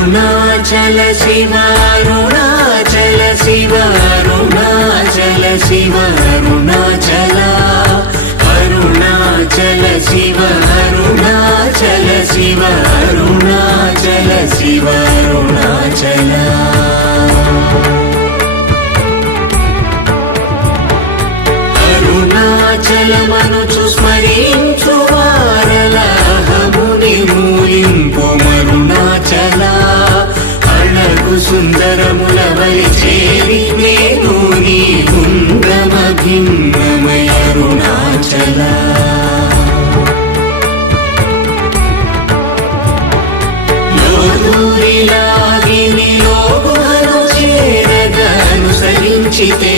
అరుణాచల శివ అరుణాచల శివ అరుణాచల శివ అరుణాచల అరుణాచల శివ అరుణాచల శివ అరుణాచల శివ అరుణాచల అరుణాచలమనుచు స్మరించు వారలహముని మూలింపు మరుణాచల అళగు సుందరముల వలి చేరి నేను నీ గుండ్రమ భిన్నమయ అరుణాచల లోదూరిలాగి నిలోగుహను చేరగ అనుసరించితే